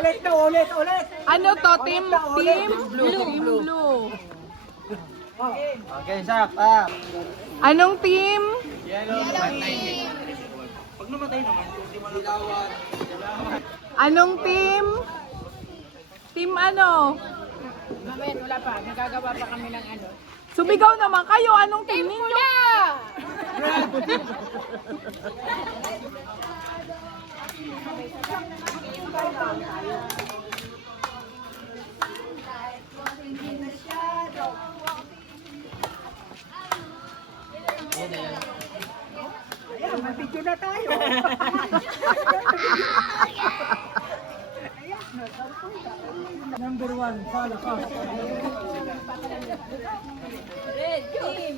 Ulit na, ulit. Ano to? Team Blue. Okay, Shaq. Ah. Anong team? Yellow team. Pag namatay naman, hindi mo nalawan. Anong team? Team ano? Mamaya, wala pa. Nagagawa pa kami ng ano. Sumigaw naman kayo. Anong team ninyo? Ayan, may video na tayo. Number 1, pala ka. Red team.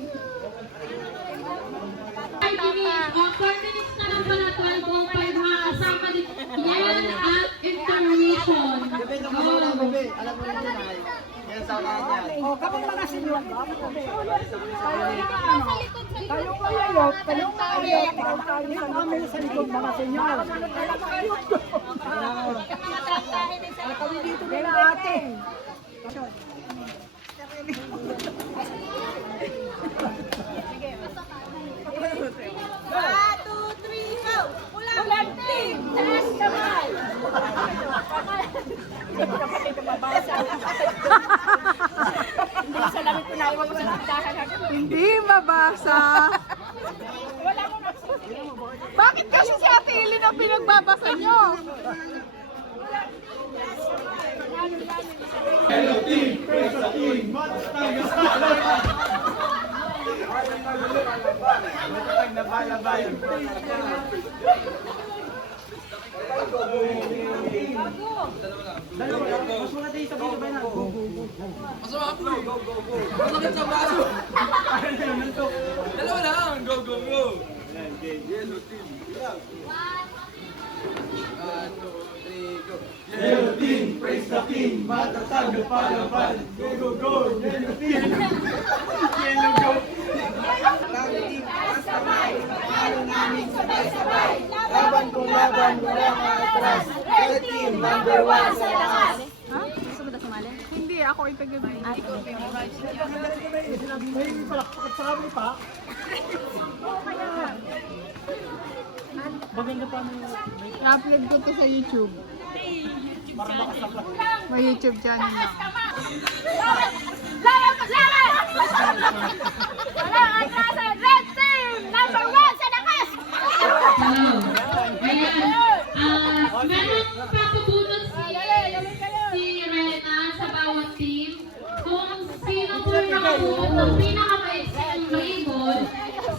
5 minutes o 4 minutes na lang pala 12:05 ha. Kasama din yan at intermission. Alam mo rin ay. Yan sa kanya. O, kapag mga senyor, kayong mayayot, kami sa likod mga senyor. Kami dito nila ate. Ulan team. Taas kamay. Hindi sa lamit ko na iwan ko sa tindahan ako. Hindi mabasa. Bakit kasi si Ate Eileen ang pinagbabasa nyo? Dalawa lang. Go, go, go. Yellow team. 1, 2, 3, go. Yellow team, praise the king. Matatag na palaban. Go, go, go. Yellow team. Yellow go. Laban kung laban, wala maatras. Yellow team, number 1 sa lakas. Ha? Gusto mo na sumali? Hindi, ako ay taga-video. May palakpak sa kami pa. Maganda pa ng I-upload ko to sa YouTube. May YouTube channel na. Walang atrasan. Red team. Number 1 sa lakas. Ayan. Meron papabunot si Rena sa bawat team. Kung sino po yung nakabunot ng pinakamaiksing label,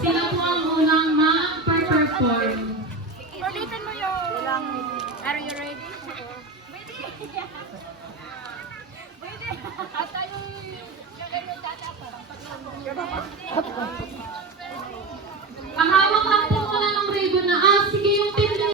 sila po ang unang ma-perform. Ulitin mo yung... Are you ready? At tayo